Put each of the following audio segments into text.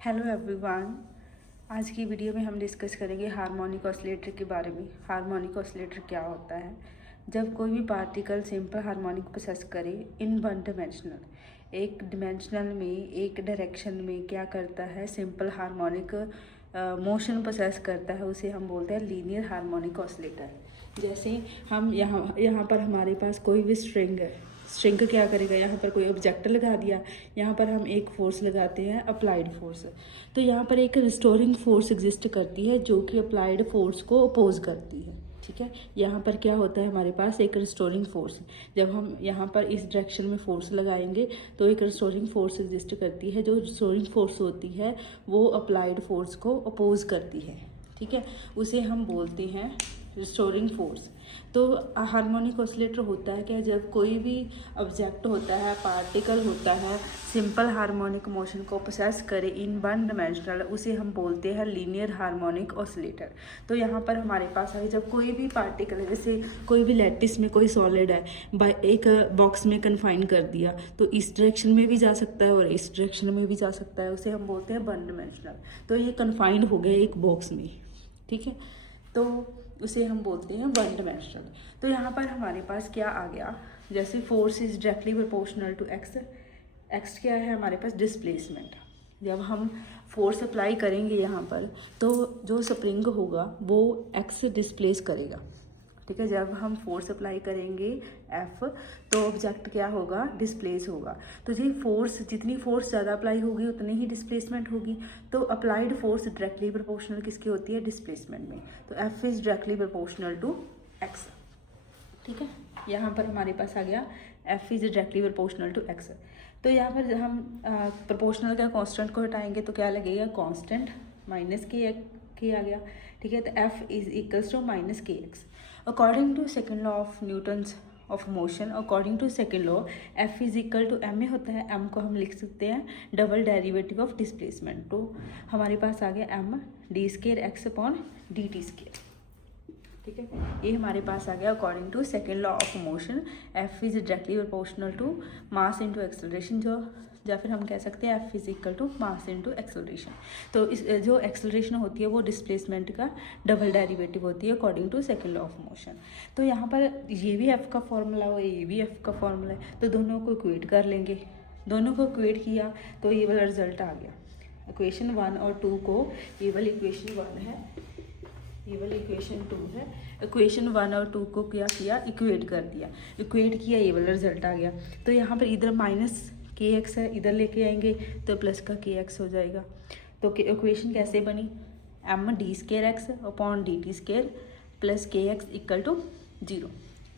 Hello everyone. आज की video में हम डिस्कस करेंगे हार्मोनिक ऑसिलेटर के बारे में। हार्मोनिक ऑसिलेटर क्या होता है? जब कोई भी पार्टिकल सिंपल हार्मोनिक प्रोसेस करे इन वन डिमेंशनल, एक डिमेंशनल में, एक डायरेक्शन में क्या करता है, सिंपल हार्मोनिक मोशन प्रोसेस करता है, उसे हम बोलते हैं लीनियर हार्मोनिक ऑसिलेटर। जैसे हम यहाँ पर हमारे पास कोई भी स्ट्रिंग है, स्ट्रिंग क्या करेगा, यहाँ पर कोई ऑब्जेक्ट लगा दिया, यहाँ पर हम एक फोर्स लगाते हैं, अप्लाइड फोर्स। तो यहाँ पर एक रिस्टोरिंग फोर्स एग्जिस्ट करती है जो कि अप्लाइड फोर्स को अपोज करती है। ठीक है, यहाँ पर क्या होता है, हमारे पास एक रिस्टोरिंग फोर्स। जब हम यहाँ पर इस डायरेक्शन में फोर्स लगाएंगे तो एक रिस्टोरिंग फोर्स एग्जिस्ट करती है। जो रिस्टोरिंग फोर्स होती है वो अप्लाइड फोर्स को अपोज करती है। ठीक है, उसे हम बोलते हैं रिस्टोरिंग फोर्स। तो हार्मोनिक ऑसिलेटर होता है क्या, जब कोई भी ऑब्जेक्ट होता है, पार्टिकल होता है, सिंपल हार्मोनिक मोशन को प्रोसेस करे इन वन डायमेंशनल, उसे हम बोलते हैं लीनियर हार्मोनिक ऑसिलेटर। तो यहाँ पर हमारे पास है, जब कोई भी पार्टिकल है, जैसे कोई भी लैटिस में कोई सॉलिड है, बाय एक बॉक्स में कन्फाइन कर दिया, तो इस डायरेक्शन में भी जा सकता है और इस डायरेक्शन में भी जा सकता है, उसे हम बोलते हैं वन डायमेंशनल। तो ये कन्फाइंड हो गया एक बॉक्स में। ठीक है, तो उसे हम बोलते हैं वन डायमेंशनल। तो यहाँ पर हमारे पास क्या आ गया, जैसे force is directly proportional to x. X क्या है हमारे पास, डिस्प्लेसमेंट। जब हम फोर्स अप्लाई करेंगे यहाँ पर, तो जो स्प्रिंग होगा वो एक्स डिस्प्लेस करेगा। ठीक है, जब हम फोर्स अप्लाई करेंगे एफ, तो ऑब्जेक्ट क्या होगा, डिस्प्लेस होगा। तो जी फोर्स, जितनी फोर्स ज़्यादा अप्लाई होगी उतनी ही डिस्प्लेसमेंट होगी। तो अप्लाइड फोर्स डायरेक्टली प्रोपोर्शनल किसकी होती है, डिस्प्लेसमेंट में। तो F is directly proportional to x. ठीक है, यहाँ पर हमारे पास आ गया F is directly proportional to x. तो यहाँ पर हम प्रोपोर्शनल का कांस्टेंट को हटाएंगे तो क्या लगेगा, कांस्टेंट माइनस के आ गया। ठीक है, तो F is equals to minus K X. According to second law of Newton's of motion, according to second law F is equal to M A होता है। एम को हम लिख सकते हैं डबल डेरिवेटिव ऑफ डिस्प्लेसमेंट। तो हमारे पास आ गया m d square x upon d T square. ठीक है, ये हमारे पास आ गया according to second law of motion. F is directly proportional to mass into acceleration, जो या फिर हम कह सकते हैं F is equal to mass into acceleration. तो इस जो एक्सेलरेशन होती है वो डिस्प्लेसमेंट का डबल डेरिवेटिव होती है according to second law of motion. तो यहाँ पर ये भी एफ का फॉर्मूला है, ये भी एफ का फॉर्मूला है, तो दोनों को इक्वेट कर लेंगे। दोनों को इक्वेट किया तो ये वाला रिजल्ट आ गया। इक्वेशन 1 और 2 को, ये वाली इक्वेशन 1 है, ये वाली इक्वेशन 2 है। इक्वेशन 1 और 2 को क्या किया, इक्वेट कर दिया। इक्वेट किया, ये वाला रिजल्ट आ गया। तो यहाँ पर इधर माइनस के एक्स है, इधर लेके आएंगे तो प्लस का के एक्स हो जाएगा। तो इक्वेशन कैसे बनी, m d square x upon d T square plus k x equal to 0।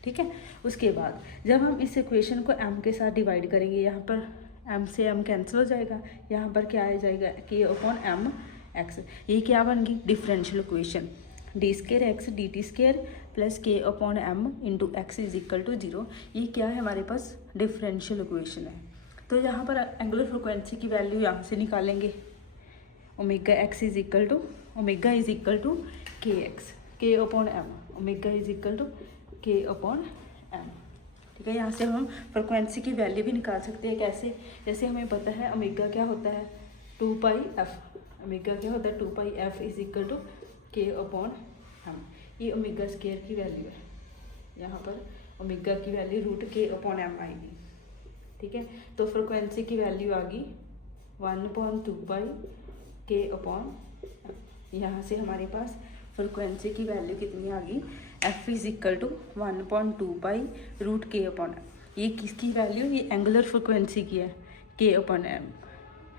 ठीक है, उसके बाद जब हम इस इक्वेशन को एम के साथ डिवाइड करेंगे, यहाँ पर एम से एम कैंसिल हो जाएगा, यहाँ पर क्या आ जाएगा, के अपॉन एम एक्स। ये क्या बन गई, differential equation. D square X D T square plus K upon M into X is equal to 0। ये क्या है, हमारे पास डिफरेंशियल इक्वेशन है। तो यहाँ पर एंगुलर फ्रिक्वेंसी की वैल्यू यहाँ से निकालेंगे, omega x is equal to, omega is equal to k x, k upon m, omega is equal to k upon m. ठीक है, यहाँ से हम फ्रिक्वेंसी की वैल्यू भी निकाल सकते हैं। कैसे, जैसे हमें पता है ओमेगा क्या होता है, 2 पाई एफ। ओमेगा क्या होता है, 2 पाई F is equal to k upon m. ये ओमेगा स्केयर की वैल्यू है, यहाँ पर ओमेगा की value root k upon M आएगी। ठीक है, तो फ्रिक्वेंसी की वैल्यू आ गई 1/2 पाई के अपॉन, यहाँ से हमारे पास फ्रिक्वेंसी की वैल्यू कितनी आ गई, f is equal to 1/2 pi root k upon m. ये किसकी वैल्यू, ये एंगुलर फ्रिक्वेंसी की है, k upon m.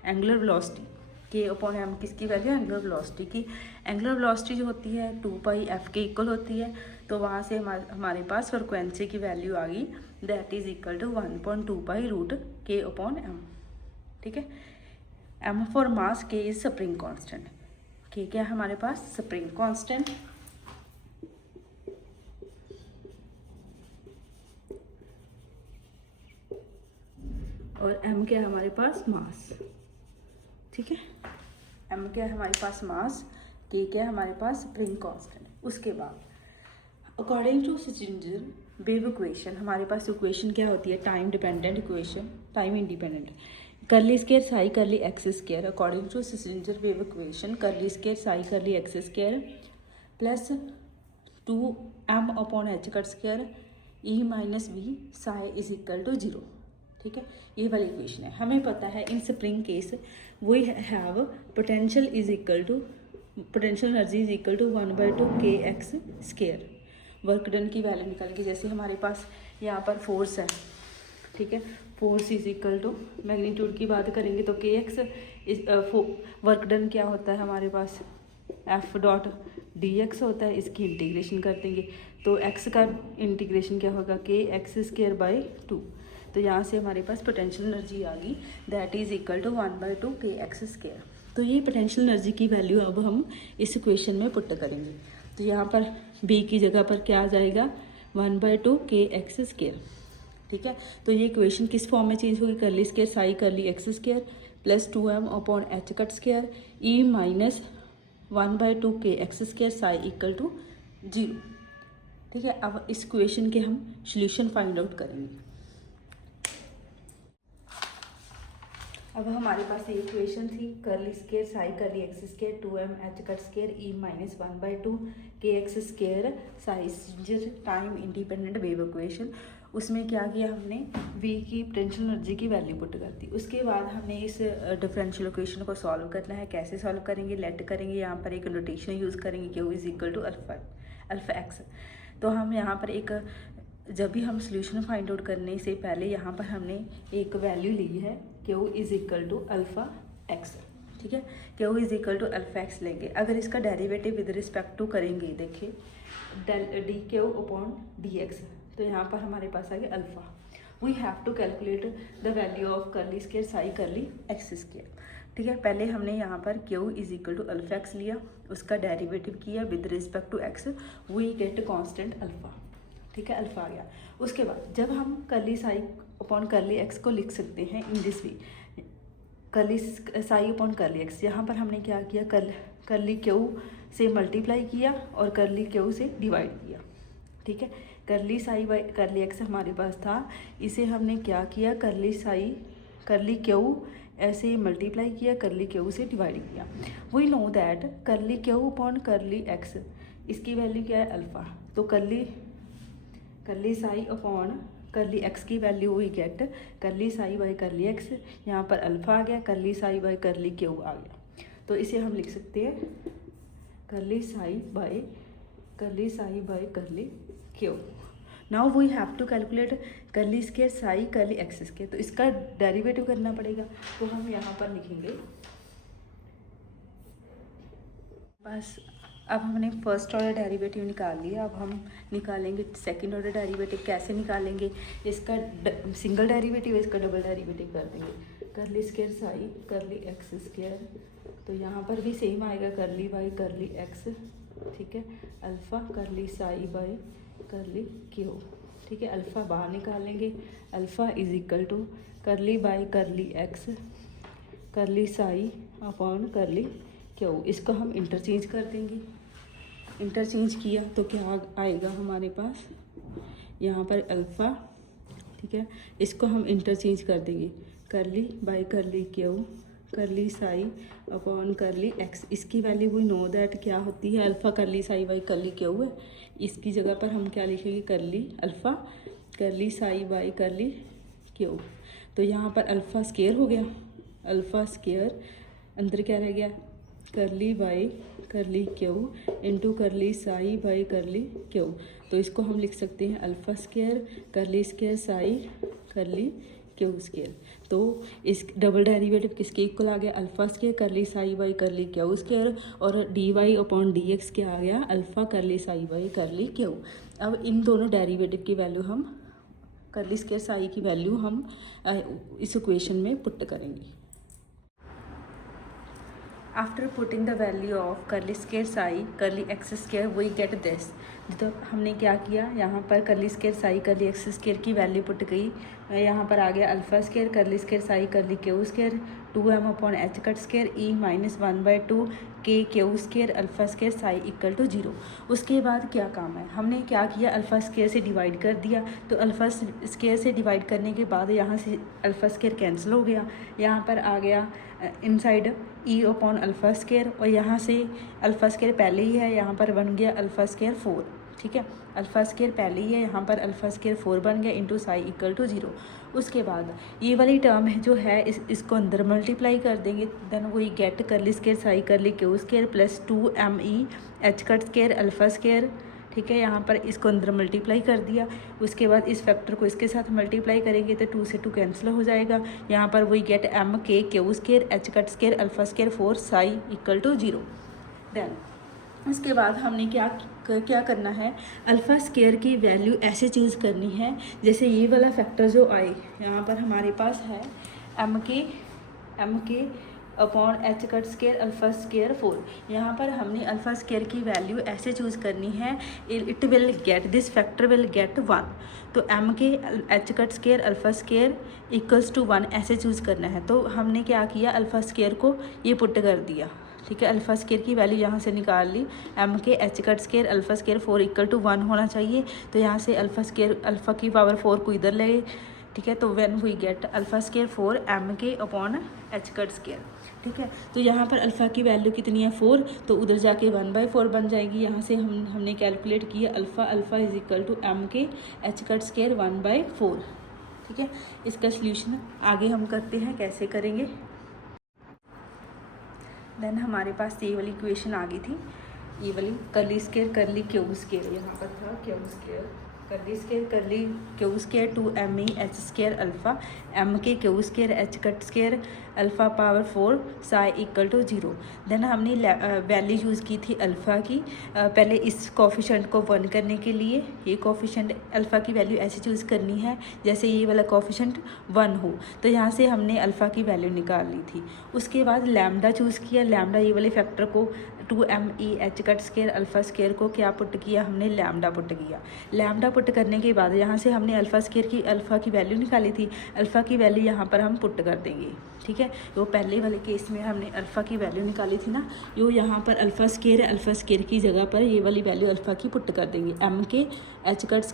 Angular velocity, k upon m किसकी वैल्यू, एंगुलर वेलोसिटी की। एंगुलर वेलोसिटी जो होती है 2 पाई एफ के इक्वल होती है। तो वहाँ से हमारे पास फ्रिक्वेंसी की वैल्यू आ गई, that is equal to 1/2 pi root k upon m. ठीक है, एम फॉर मास, के इज स्प्रिंग कांस्टेंट। के क्या है हमारे पास, स्प्रिंग कांस्टेंट। और एम क्या है हमारे पास, मास। ठीक है, एम क्या है हमारे पास, मास। के क्या है हमारे पास, स्प्रिंग कांस्टेंट। उसके बाद according to Schrodinger wave equation, हमारे पास इक्वेशन क्या होती है, time dependent equation, time independent. Curly square psi curly x square according to Schrodinger wave equation curly square psi curly x square plus 2m/h cut square E minus V psi is equal to 0। ठीक है, ये वाली equation है। हमें पता है in spring case we have potential is equal to potential energy is equal to 1/2 kx square. Work done की वैल्यू निकाल के, जैसे हमारे पास यहाँ पर फोर्स है, ठीक है, force is equal to magnitude की बात करेंगे तो kx इज वर्क डन क्या होता है हमारे पास F.dx होता है। इसकी इंटीग्रेशन कर देंगे तो x का इंटीग्रेशन क्या होगा kx स्केयर बाई 2। तो यहाँ से हमारे पास पोटेंशियल एनर्जी आ गई that is equal to 1/2 kx square. तो ये पोटेंशियल एनर्जी की वैल्यू अब हम इस इक्वेशन में पुट करेंगे। तो यहाँ पर b की जगह पर क्या आ जाएगा 1/2 kx स्केयर। ठीक है, तो ये इक्वेशन किस फॉर्म में चेंज होगी, curly square psi curly x square plus 2m/h cut square E minus 1/2 kx square psi equal to 0। ठीक है, अब इस इक्वेशन के हम सॉल्यूशन फाइंड आउट करेंगे। अब हमारे पास ये इक्वेशन थी करली square psi curly x square 2m/h cut square E minus 1/2 kx square psi time independent wave equation. उसमें क्या किया हमने v की पोटेंशियल एनर्जी की वैल्यू पुट कर दी। उसके बाद हमने इस डिफरेंशियल इक्वेशन को सॉल्व करना है। कैसे सॉल्व करेंगे, लेट करेंगे, यहाँ पर एक नोटेशन यूज़ करेंगे q is equal to alpha x. तो हम यहाँ पर एक जब भी हम सोल्यूशन फाइंड आउट करने से पहले यहाँ पर हमने एक वैल्यू ली है q is equal to alpha x. ठीक है, q is equal to alpha x लेंगे। अगर इसका डेरिवेटिव विद रिस्पेक्ट टू करेंगे, देखिए d q upon D x, तो यहाँ पर हमारे पास आ गया alpha. We have to calculate the value of curly square psi curly x square. ठीक है, पहले हमने यहाँ पर q is equal to alpha x लिया, उसका डेरिवेटिव किया with respect to x, we get constant alpha. ठीक है, अल्फा आ गया। उसके बाद जब हम करली साई अपॉन करली एक्स को लिख सकते हैं इन दिस वे, करली साई अपॉन करली एक्स, यहाँ पर हमने क्या किया, करली क्यू से मल्टीप्लाई किया और करली क्यू से डिवाइड किया। ठीक है, करली साई बाई करली एक्स हमारे पास था, इसे हमने क्या किया, करली साई करली क्यू ऐसे मल्टीप्लाई किया, करली क्यू से डिवाइड किया। वी नो दैट करली क्यू अपॉन करली एक्स, इसकी वैल्यू क्या है अल्फ़ा। तो करली साई अपॉन करली एक्स की वैल्यू वी गेट करली साई बाई करली एक्स, यहाँ पर अल्फ़ा आ गया, curly psi by curly q आ गया। तो इसे हम लिख सकते हैं curly psi by curly q. Now we have to calculate curly square psi curly x square, तो इसका डेरिवेटिव करना पड़ेगा। तो हम यहाँ पर लिखेंगे बस, अब हमने फर्स्ट ऑर्डर डेरिवेटिव निकाल लिया, अब हम निकालेंगे सेकंड ऑर्डर डेरिवेटिव। कैसे निकालेंगे, इसका सिंगल डेरिवेटिव है, इसका डबल डेरिवेटिव कर देंगे। करली square psi curly x square, तो यहाँ पर भी सेम आएगा करली बाई करली एक्स। ठीक है, अल्फ़ा करली साई बाई करली क्यू। ठीक है, अल्फ़ा बाहर निकालेंगे, alpha is equal to curly by curly x curly psi upon करली क्यू। इसको हम इंटरचेंज कर देंगे। इंटरचेंज किया तो क्या आएगा हमारे पास, यहाँ पर अल्फ़ा। ठीक है, इसको हम इंटरचेंज कर देंगे, करली बाई करली क्यू करली साई अपॉन करली एक्स। इसकी वैल्यू वी नो दैट क्या होती है, अल्फ़ा करली साई बाई करली क्यू है। इसकी जगह पर हम क्या लिखेंगे, करली अल्फ़ा करली साई बाई करली क्यू। तो यहाँ पर अल्फ़ा स्केयर हो गया, अल्फ़ा स्केयर अंदर क्या रह गया, करली बाई करली क्यू इंटू करली साई बाई करली क्यू। तो इसको हम लिख सकते हैं alpha square curly square psi curly Q square. तो इस डबल डेरिवेटिव किसके इक्वल आ गया, alpha square curly psi by curly Q square, और D Y upon D X क्या आ गया, अल्फ़ा करली साई बाई करली क्यू। अब इन दोनों डेरिवेटिव की वैल्यू हम करली स्केयर साई की वैल्यू हम इस इक्वेशन में पुट करेंगे। After putting the value of curly square psi curly x square we get this. तो हमने क्या किया, यहाँ पर करली square psi curly x square की वैल्यू पुट गई, यहाँ पर आ गया alpha square curly square psi curly Q square 2m upon H cut square E minus 1/2 K Q square alpha square psi equal to 0। उसके बाद क्या काम है, हमने क्या किया, अल्फ़ा स्केयर से डिवाइड कर दिया। तो अल्फ़ा स्केयर से डिवाइड करने के बाद यहाँ से अल्फ़ा स्केयर कैंसिल हो गया, यहाँ पर आ गया इनसाइड ई अपॉन अल्फ़ा स्केयर, और यहाँ से अल्फ़ा स्केयर पहले ही है, यहाँ पर बन गया अल्फ़ा स्केयर 4। ठीक है, अल्फ़ा स्केयर पहले ही है, यहाँ पर अल्फ़ा स्केयर 4 बन गया इंटू साई इक्वल टू 0। उसके बाद ये वाली टर्म है जो है इसको अंदर मल्टीप्लाई कर देंगे, देन वही गेट करली square psi curly Q square plus 2me h cut square alpha square. ठीक है, यहाँ पर इसको अंदर मल्टीप्लाई कर दिया। उसके बाद इस फैक्टर को इसके साथ मल्टीप्लाई करेंगे तो 2 से 2 कैंसिल हो जाएगा। यहाँ पर वही गेट एम के Q square H cut square alpha square 4 psi equal to 0। Then उसके बाद हमने क्या करना है, अल्फ़ा स्केयर की वैल्यू ऐसे चूज़ करनी है जैसे ये वाला फैक्टर जो आए, यहाँ पर हमारे पास है m k upon H cut square alpha square 4। यहाँ पर हमने अल्फ़ा स्केयर की वैल्यू ऐसे चूज़ करनी है, it will get this factor will get 1। तो m k h cut square alpha square equals to 1 ऐसे चूज़ करना है। तो हमने क्या किया, अल्फ़ा स्केयर को ये पुट कर दिया। ठीक है, अल्फ़ा स्केयर की वैल्यू यहाँ से निकाल ली, m k h cut square alpha square 4 equal to 1 होना चाहिए। तो यहाँ से अल्फ़ा की पावर 4 को इधर ले। ठीक है, तो when we get alpha square 4 m k upon H cut square. ठीक है, तो यहाँ पर अल्फ़ा की वैल्यू कितनी है 4, तो उधर जाके 1/4 बन जाएगी। यहाँ से हमने कैलकुलेट किया alpha is equal to m k h cut square 1/4। ठीक है, इसका सल्यूशन आगे हम करते हैं, कैसे करेंगे। देन हमारे पास ये वाली इक्वेशन आ गई थी, ये वाली करली स्केयर करली क्यू स्केयर, यहाँ पर था Q square curly square curly Q square 2me H square alpha M के Q square H cut square alpha power 4 psi equal to 0। Then हमने वैल्यू यूज़ की थी अल्फ़ा की, पहले इस कोफिशेंट को 1 करने के लिए ये कोफिशेंट अल्फ़ा की वैल्यू ऐसे चूज़ करनी है जैसे ये वाला कोफिशेंट 1 हो। तो यहाँ से हमने अल्फ़ा की वैल्यू निकाल ली थी। उसके बाद लैम्डा चूज़ किया, लैम्डा ये वाले फैक्टर को 2me h cut square alpha square को क्या पुट किया, हमने लैम्डा पुट किया। लैम्डा पुट करने के बाद यहाँ से हमने अल्फ़ा की वैल्यू निकाली थी, अल्फ़ा की वैल्यू यहाँ पर हम पुट कर देंगे। ठीक है, तो पहले वाले केस में हमने अल्फ़ा की वैल्यू निकाली थी ना, यो यहाँ पर अल्फ़ा स्केयर की जगह पर ये वाली वैल्यू अल्फ़ा की पुट कर देंगे, M k h cut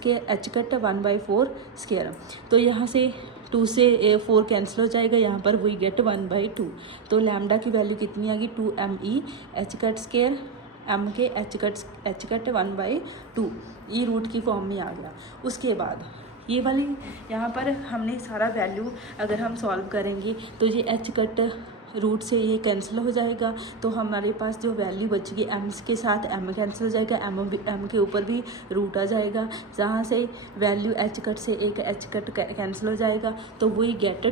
1/4 square. तो यहाँ से 2 से 4 कैंसिल हो जाएगा, यहाँ पर वी गेट 1/2। तो लैम्डा की वैल्यू कितनी आ गई, 2me h cut square m k h cut 1/2, ये रूट की फॉर्म में आ गया। उसके बाद ये वाली यहाँ पर हमने सारा वैल्यू अगर हम सॉल्व करेंगे तो ये एच कट रूट से ये कैंसिल हो जाएगा, तो हमारे पास जो वैल्यू बचेगी एम्स के साथ एम कैंसिल हो जाएगा, एम के ऊपर भी रूट आ जाएगा, जहाँ से वैल्यू एच कट से एक एच कट कैंसिल हो जाएगा। तो we get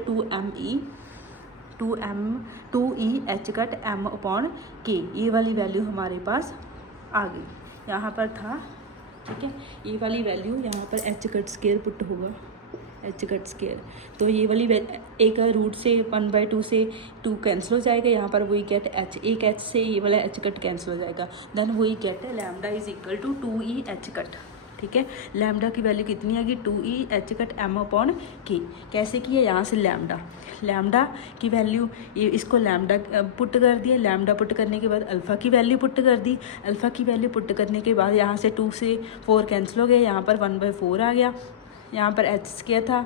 2e h cut m upon k, ये वाली वैल्यू हमारे पास आ गई। यहाँ पर था, ठीक है, ये वाली वैल्यू यहाँ पर एच कट स्केयर पुट होगा, एच कट स्केयर। तो ये वाली एक रूट से 1/2 से 2 कैंसिल हो जाएगा, यहाँ पर वही गेट एच, एक एच से ये वाला एच कट कैंसिल हो जाएगा। Then we get lambda is equal to 2e h cut. ठीक है, लैम्डा की वैल्यू कितनी आएगी, 2e h cut m upon के। कैसे किया, यहाँ से लैम्डा की वैल्यू ये इसको लैम्डा पुट कर दिया, लैम्डा पुट करने के बाद अल्फ़ा की वैल्यू पुट कर दी, अल्फ़ा की वैल्यू पुट करने के बाद यहाँ से 2 से 4 कैंसिल हो गया, यहाँ पर 1/4 आ गया। यहाँ पर एच स्केयर था,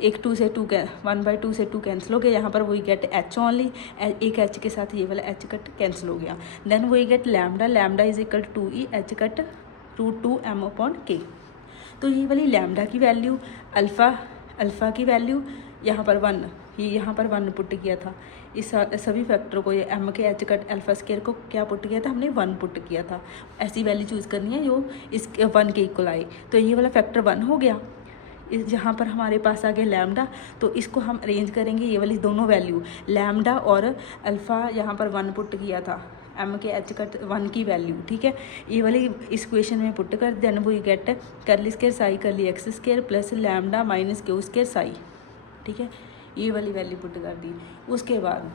1/2 से 2 कैंसिल हो गया, यहाँ पर वही गेट एच ओनली, एक एच के साथ ये वाला एच कट कैंसिल हो गया। Then we get lambda is equal to 2e h cut √2m upon k. तो ये वाली लैम्डा की वैल्यू अल्फ़ा की वैल्यू यहाँ पर 1, ये यहाँ पर 1 पुट किया था, इस सभी फैक्टर को, ये M k h cut alpha square को क्या पुट किया था, हमने 1 पुट किया था। ऐसी वैल्यू चूज़ करनी है जो इस 1 के इक्वल आए। तो ये वाला फैक्टर 1 हो गया, जहाँ पर हमारे पास आ गया लैम्डा, तो इसको हम अरेंज करेंगे, ये वाली दोनों वैल्यू लैम्डा और अल्फ़ा यहाँ पर 1 पुट किया था, एम के एच कट 1 की वैल्यू। ठीक है, ये वाली इस क्वेश्चन में पुट कर, देन वो गेट करली square psi curly x square plus lambda minus Q square Sai. ठीक है, ये वाली वैल्यू पुट कर दी। उसके बाद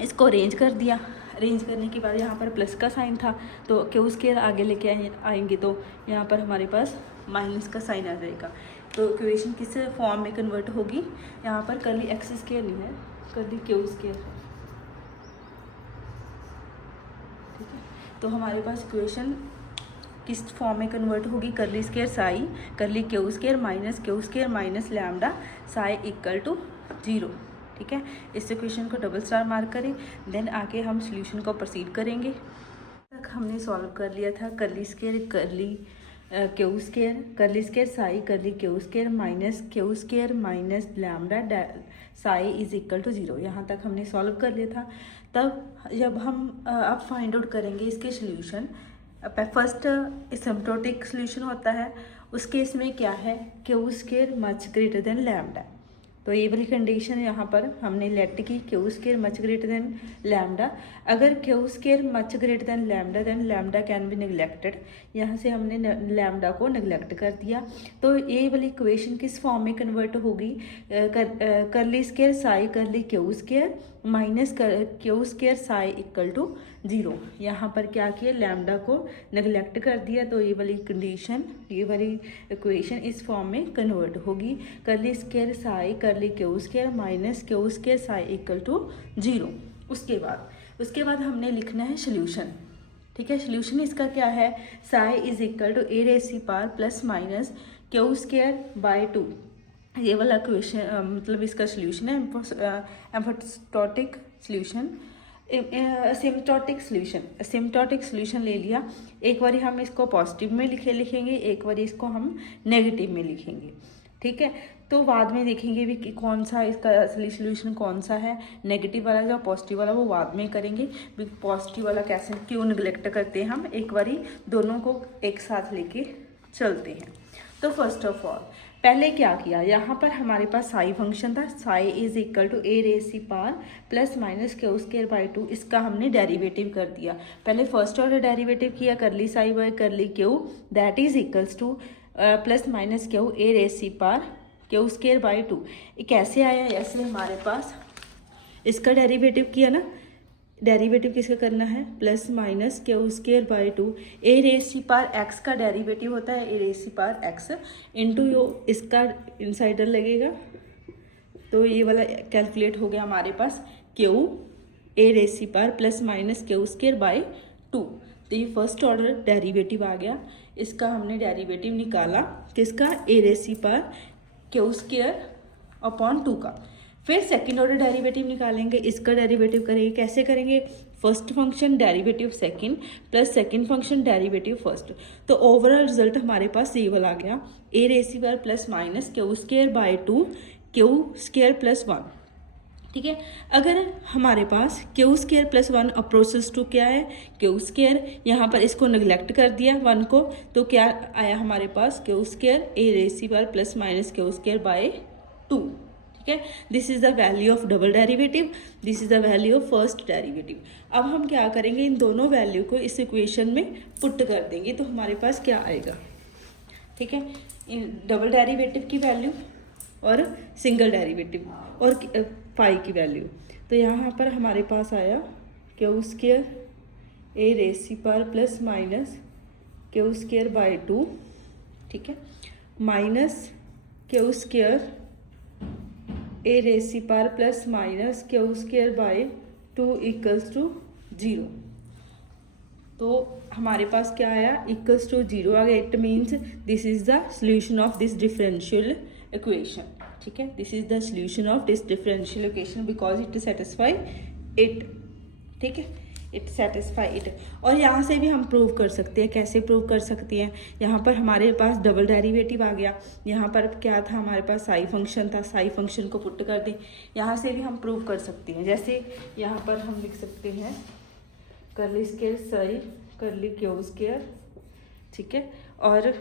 इसको अरेंज कर दिया, अरेंज करने के बाद यहाँ पर प्लस का साइन था, तो क्यू स्केयर आगे लेके आएंगे तो यहाँ पर हमारे पास माइनस का साइन आ जाएगा। तो इक्वेशन किस फॉर्म में कन्वर्ट होगी, यहाँ पर करली एक्स स्केयर नहीं है, करली क्यू स्केयर है। तो हमारे पास इक्वेशन किस फॉर्म में कन्वर्ट होगी, curly square psi curly Q square minus lambda psi equal to 0। ठीक है, इस इक्वेशन को डबल स्टार मार्क करें। देन आगे हम सॉल्यूशन को प्रोसीड करेंगे। तक हमने सॉल्व कर लिया था करली square q square psi curly Q square minus lambda psi is equal to 0। यहाँ तक हमने सॉल्व कर लिया था। तब जब हम अब फाइंड आउट करेंगे इसके सॉल्यूशन, फर्स्ट एसिम्प्टोटिक सॉल्यूशन होता है, उस केस में क्या है, Q square much greater than lambda. तो ये वाली कंडीशन यहाँ पर हमने लेट की, Q square much greater than lambda. अगर Q square much greater than lambda then lambda can be neglected. यहाँ से हमने लैम्डा को निगलेक्ट कर दिया। तो ये वाली इक्वेशन किस फॉर्म में कन्वर्ट होगी, curly square psi curly Q square minus Q square psi equal to 0। यहाँ पर क्या किया, लैम्डा को निगलेक्ट कर दिया। तो ये वाली कंडीशन, ये वाली इक्वेशन इस फॉर्म में कन्वर्ट होगी, curly square psi curly Q square minus Q square psi equal to 0। उसके बाद हमने लिखना है सॉल्यूशन। ठीक है, सॉल्यूशन इसका क्या है, psi is equal to A raise की power plus minus Q square by 2। ये वाला क्वेश्चन मतलब इसका सॉल्यूशन है एम्फोटोटिक सॉल्यूशन, एसिम्प्टोटिक सॉल्यूशन ले लिया। एक बारी हम इसको पॉजिटिव में लिखेंगे, एक बारी इसको हम नेगेटिव में लिखेंगे। ठीक है, तो बाद में देखेंगे भी कि कौन सा इसका असली सॉल्यूशन कौन सा है, नेगेटिव वाला या पॉजिटिव वाला, वो बाद में करेंगे। पॉजिटिव वाला कैसे क्यों निगलेक्ट करते हैं हम, एक बारी दोनों को एक साथ लेके चलते हैं। तो फर्स्ट ऑफ ऑल पहले क्या किया, यहाँ पर हमारे पास साई फंक्शन था, psi is equal to A raise की power plus minus Q square by 2। इसका हमने डेरिवेटिव कर दिया। पहले फर्स्ट ऑर्डर डेरिवेटिव किया, curly psi by curly q that is equals to plus minus q e raise की power q square by 2। ये कैसे आया, ऐसे हमारे पास इसका डेरिवेटिव किया ना, डेरिवेटिव किसका करना है, plus minus Q square by 2। E raise की पावर एक्स का डेरिवेटिव होता है ए रेज़ की पावर एक्स इंटू यो, इसका इनसाइडर लगेगा। तो ये वाला कैलकुलेट हो गया हमारे पास, क्यू ए रेज़ की power plus minus Q square by 2। तो ये फर्स्ट ऑर्डर डेरिवेटिव आ गया। इसका हमने डेरिवेटिव निकाला किसका, ए रेज़ की पावर क्यू स्केयर अपॉन 2 का। फिर सेकंड ऑर्डर डेरिवेटिव निकालेंगे, इसका डेरिवेटिव करेंगे। कैसे करेंगे, first function derivative second plus second function derivative first. तो ओवरऑल रिजल्ट हमारे पास ये वाला आ गया, ए रेज़ की power plus minus Q square by 2 Q square plus 1। ठीक है, अगर हमारे पास Q square plus 1 approaches to क्या है, क्यू स्केयर, यहाँ पर इसको निगलेक्ट कर दिया 1 को, तो क्या आया हमारे पास, क्यू स्केयर ए रेज़ की power plus minus Q square by 2। ठीक है, this is the value of double derivative, this is the value of first derivative. अब हम क्या करेंगे, इन दोनों वैल्यू को इस इक्वेशन में पुट कर देंगे, तो हमारे पास क्या आएगा। ठीक है, डबल डेरिवेटिव की वैल्यू और सिंगल डेरिवेटिव और पाई की वैल्यू। तो यहाँ पर हमारे पास आया क्यू स्केयर ए रेज़ की power plus minus Q square by 2। ठीक है, minus Q square e raise की power plus minus Q square by 2 equals to 0। तो हमारे पास क्या आया, इक्वल्स टू 0 आ गया। It means this is the solution of this differential equation. ठीक है, this is the solution of this differential equation because it satisfy it. ठीक है, it satisfy it. और यहाँ से भी हम प्रूव कर सकते हैं, कैसे प्रूव कर सकते हैं, यहाँ पर हमारे पास डबल डेरिवेटिव आ गया, यहाँ पर क्या था हमारे पास साई फंक्शन था, साई फंक्शन को पुट कर दें, यहाँ से भी हम प्रूव कर सकते हैं। जैसे यहाँ पर हम लिख सकते हैं करली square psi curly Q square. ठीक है, और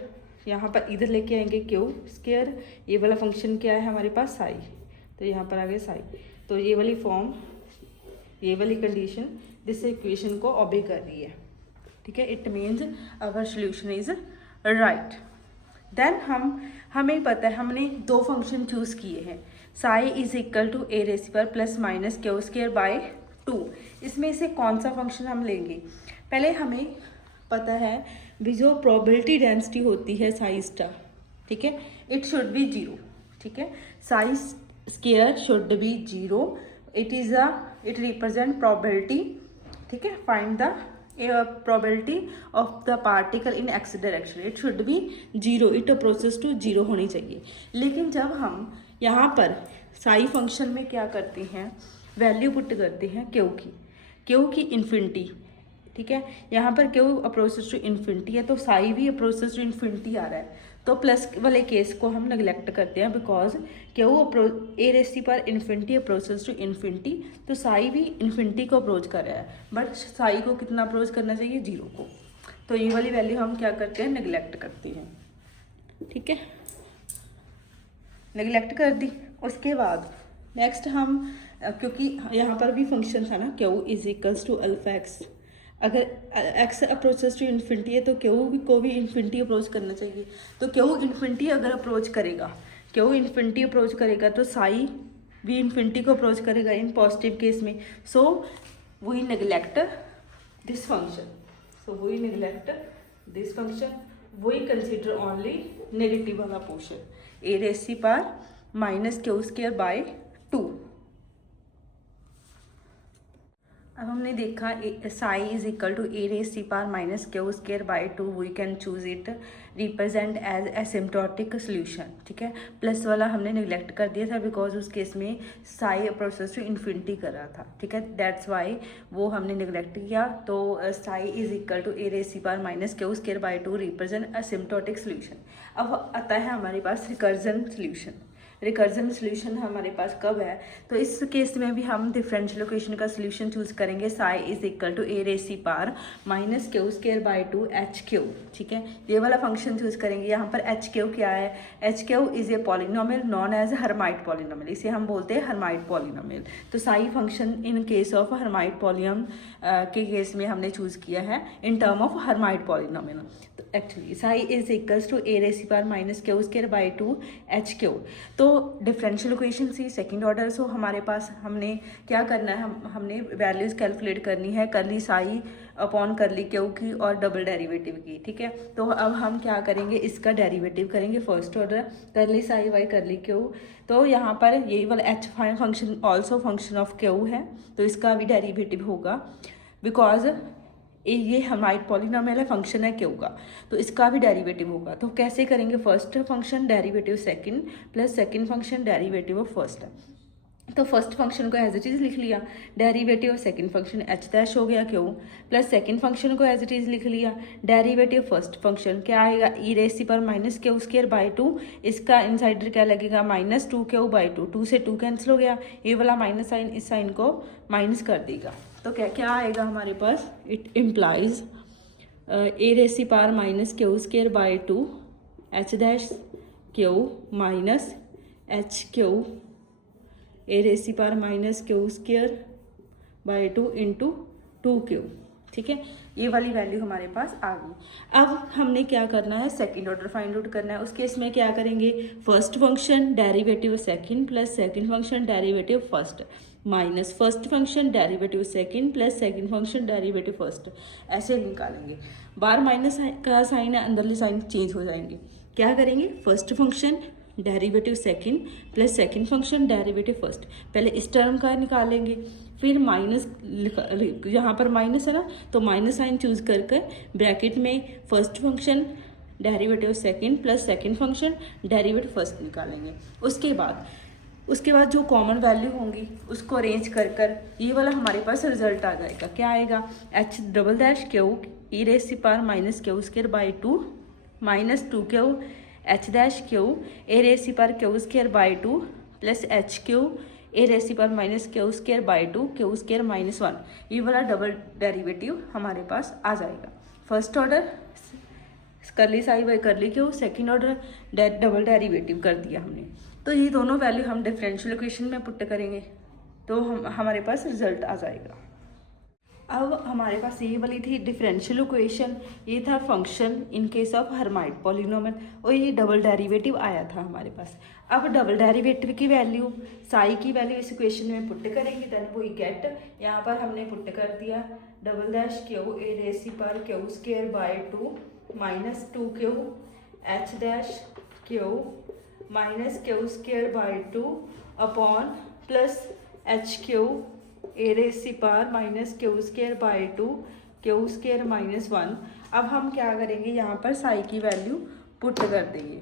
यहाँ पर इधर लेके आएंगे क्यू स्केयर, ये वाला फंक्शन क्या है हमारे पास साई, तो यहाँ पर आ गया साई। तो ये वाली फॉर्म, ये वाली कंडीशन दिस इक्वेशन को ओबे कर रही है। ठीक है, it means our solution is right. Then हमें पता है, हमने 2 फंक्शन चूज़ किए हैं, psi is equal to A raise की power plus minus Q square by 2। इसमें से कौन सा फंक्शन हम लेंगे, पहले हमें पता है भी जो प्रोबेबिलिटी डेंसिटी होती है साई स्टार, ठीक है, इट शुड बी 0। ठीक है, psi square should be 0, it represent probability. ठीक है, find the probability of the particle in x direction, it should be zero, it process to zero होनी चाहिए। लेकिन जब हम यहाँ पर साई फंक्शन में क्या करते हैं, वैल्यू पुट करते हैं क्यू की इन्फिनिटी, ठीक है, यहाँ पर क्यू अप्रोचेस टू इन्फिनिटी है तो साई भी अप्रोचेस टू इन्फिनिटी आ रहा है, तो प्लस वाले केस को हम नेग्लेक्ट करते हैं बिकॉज क्यू ए रेसी पर इन्फिनिटी अप्रोचेस टू इन्फिनिटी, तो साई भी इन्फिनिटी को अप्रोच कर रहा है, बट साई को कितना अप्रोच करना चाहिए, जीरो को। तो ये वाली वैल्यू हम क्या करते हैं, नेग्लेक्ट करते हैं, ठीक है, नेग्लेक्ट कर दी। उसके बाद नेक्स्ट हम क्योंकि यहाँ पर भी फंक्शन था ना q is equals to alpha x, अगर एक्स अप्रोचेस टू इन्फिनिटी है तो क्यू को भी इन्फिनिटी अप्रोच करना चाहिए, तो क्यू इन्फिनिटी अगर अप्रोच करेगा तो साई भी इन्फिनिटी को अप्रोच करेगा इन पॉजिटिव केस में, so we neglect this function, we consider only negative वाला पोर्शन ए रेसी पर माइनस क्यू स्क्वायर बाय 2। अब हमने देखा psi is equal to e raise C power minus q square by 2, we can choose it represent as asymptotic solution, ठीक है। Plus वाला हमने neglect कर दिया था बिकॉज उस केस में साई प्रोसेस टू इन्फिनिटी कर रहा था, ठीक है, दैट्स वाई वो हमने निगलेक्ट किया। तो psi is equal to e raise C power minus q square by 2 represent asymptotic solution. अब आता है हमारे पास रिकर्जन सोल्यूशन हमारे पास कब है, तो इस केस में भी हम डिफरेंशियल इक्वेशन का सोल्यूशन चूज करेंगे, psi is equal to e raise C power minus q square by 2 H q, ठीक है, ये वाला फंक्शन चूज करेंगे। यहाँ पर एच क्यू क्या है, H Q is a polynomial known as Hermite polynomial, इसे हम बोलते हैं हर्माइट पॉलिनोमियल। तो psi function in case of Hermite polynomial के केस में हमने चूज किया है in term of Hermite polynomial. तो actually psi is equals to e raise C power minus q square by 2 H Q. तो differential equation c second order, so हमारे पास हमने क्या करना है, हमने वैल्यूज कैलकुलेट करनी है करली साई अपॉन करली क्यू की और डबल डेरिवेटिव की, ठीक है। तो अब हम क्या करेंगे, इसका डेरिवेटिव करेंगे फर्स्ट ऑर्डर, करली साई बाई करली क्यू। तो यहाँ पर यही वाला H function also function of Q है, तो इसका भी डेरिवेटिव होगा बिकॉज ये हमाइट पॉलिनोमियल है, फंक्शन है क्यू का, तो इसका भी डेरिवेटिव होगा। तो कैसे करेंगे, first function derivative second plus second function derivative of first. तो फर्स्ट फंक्शन को एज इट इज़ लिख लिया, derivative of second function H dash हो गया क्यू, प्लस सेकंड फंक्शन को एज इट इज़ लिख लिया, डेरिवेटिव फर्स्ट फंक्शन क्या आएगा, ई रेस सी पर माइनस क्यू स्क्वायर बाय 2, इसका इनसाइडर क्या लगेगा, माइनस 2 क्यू बाय 2, 2 से 2 कैंसिल हो गया, ये वाला माइनस साइन इस साइन को माइनस कर देगा। तो क्या क्या आएगा हमारे पास, it implies e raise C power minus q square by 2 H dash q minus H q e raise C power minus q square by 2 into 2 q, ठीक है, ये वाली वैल्यू हमारे पास आ गई। अब हमने क्या करना है, सेकंड ऑर्डर फाइंड आउट करना है। उस केस में क्या करेंगे, first function derivative second plus second function derivative first minus first function derivative second plus second function derivative first, ऐसे निकालेंगे। बार माइनस का साइन है, अंदरले साइन चेंज हो जाएंगे। क्या करेंगे, first function derivative second plus second function derivative first, पहले इस टर्म का निकालेंगे, फिर माइनस, यहाँ पर माइनस है ना, तो माइनस साइन चूज करके ब्रैकेट में first function derivative second plus second function derivative first निकालेंगे। उसके बाद जो कॉमन वैल्यू होंगी उसको अरेंज कर ये वाला हमारे पास रिजल्ट आ जाएगा। क्या आएगा, h double dash q e raise C power minus q square by 2 minus 2 q h dash q e raise C power q square by 2 plus h q e raise C power minus q square by 2 q square minus 1, ये वाला double derivative हमारे पास आ जाएगा। First order करली psi by curly Q, second order double derivative कर दिया हमने। तो ये दोनों वैल्यू हम डिफरेंशियल इक्वेशन में पुट करेंगे तो हमारे पास रिजल्ट आ जाएगा। अब हमारे पास ये वाली थी डिफरेंशियल इक्वेशन, ये था function in case of Hermite polynomial, और ये डबल डेरिवेटिव आया था हमारे पास। अब डबल डेरिवेटिव की वैल्यू, साई की वैल्यू इस इक्वेशन में पुट करेंगे, देन वी गेट, यहाँ पर हमने पुट कर दिया double dash q e raise C power q square by 2 minus 2 q h dash q minus q square by 2 upon plus h q e raise C power minus q square by 2 Q square -1। अब हम क्या करेंगे, यहाँ पर साई की value put कर देंगे।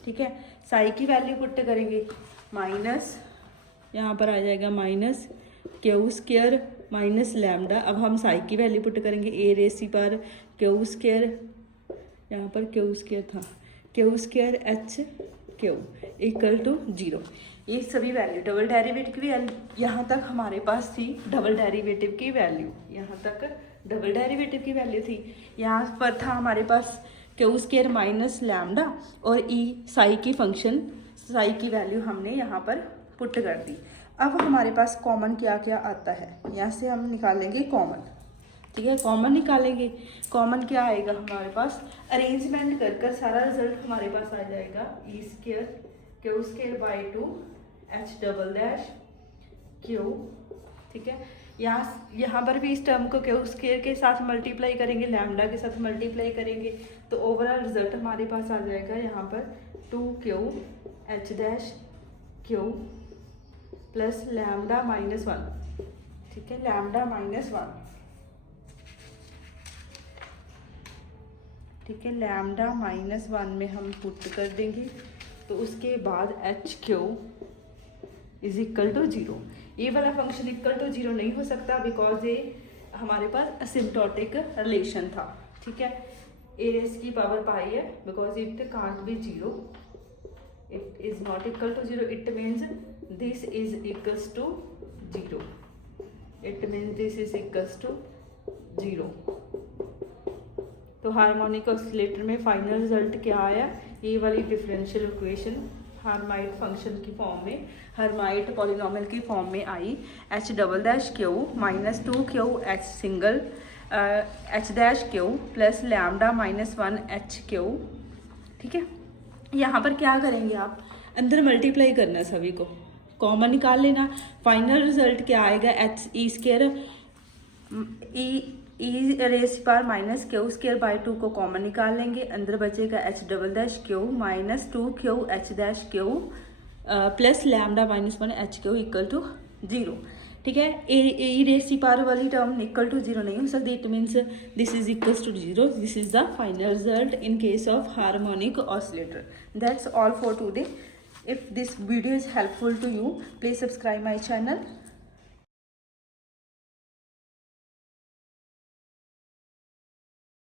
ठीक है, साई की वैल्यू पुट करेंगे, माइनस यहाँ पर आ जाएगा minus Q square minus lambda. अब हम साई की वैल्यू पुट करेंगे, ए रेसी पर क्यू स्केयर, यहाँ पर क्यू स्केयर था, Q square h q equal to 0। ये सभी वैल्यू डबल डेरिवेटिव की वैल्यू यहाँ तक हमारे पास थी, डबल डेरिवेटिव की वैल्यू यहाँ तक डबल डेरिवेटिव की वैल्यू थी। यहाँ पर था हमारे पास क्यू स्केयर माइनस लैम्डा और ई साई की फंक्शन, साई की वैल्यू हमने यहाँ पर पुट कर दी। अब हमारे पास कॉमन क्या क्या आता है, यहाँ से हम निकालेंगे कॉमन। ठीक है, कॉमन निकालेंगे, कॉमन क्या आएगा हमारे पास, अरेंजमेंट कर कर सारा रिजल्ट हमारे पास आ जाएगा, e square q square by 2 H double dash q. ठीक है, यहाँ पर भी इस टर्म को क्यू स्केयर के साथ मल्टीप्लाई करेंगे, लैम्डा के साथ मल्टीप्लाई करेंगे, तो ओवरऑल रिजल्ट हमारे पास आ जाएगा यहाँ पर 2q h dash q plus lambda -1। ठीक है, लैम्डा -1। ठीक है, लैम्डा -1 में हम पुट कर देंगे, तो उसके बाद h Q is equal to 0। ये वाला फंक्शन इक्वल टू 0 नहीं हो सकता, बिकॉज ये हमारे पास असिम्प्टोटिक रिलेशन था। ठीक है, ए रेस की पावर पाई है, because it can't be 0, it is not equal to 0, it means this is equals to 0, it means this is equals to 0। तो हार्मोनिक ऑसिलेटर में फाइनल रिजल्ट क्या आया, ये वाली डिफरेंशियल इक्वेशन हार्माइट फंक्शन की form में, Hermite polynomial की form में आई, H double dash q -2q H single H dash q plus lambda -1 H q. ठीक है, यहाँ पर क्या करेंगे आप, अंदर मल्टीप्लाई करना है, सभी को कॉमन निकाल लेना। फाइनल रिजल्ट क्या आएगा, h e square e raise पर माइनस क्यू स्केयर बाई 2 को कॉमन निकाल लेंगे, अंदर बचेगा h double dash q -2q h dash q plus lambda -1 H q equal to 0। ठीक है, ए रेस पर वाली टर्म इक्वल टू 0 नहीं हो सकती, it means this is equals to 0। This is the final result in case of harmonic oscillator. That's all for today. If this video is helpful to you, please subscribe my channel.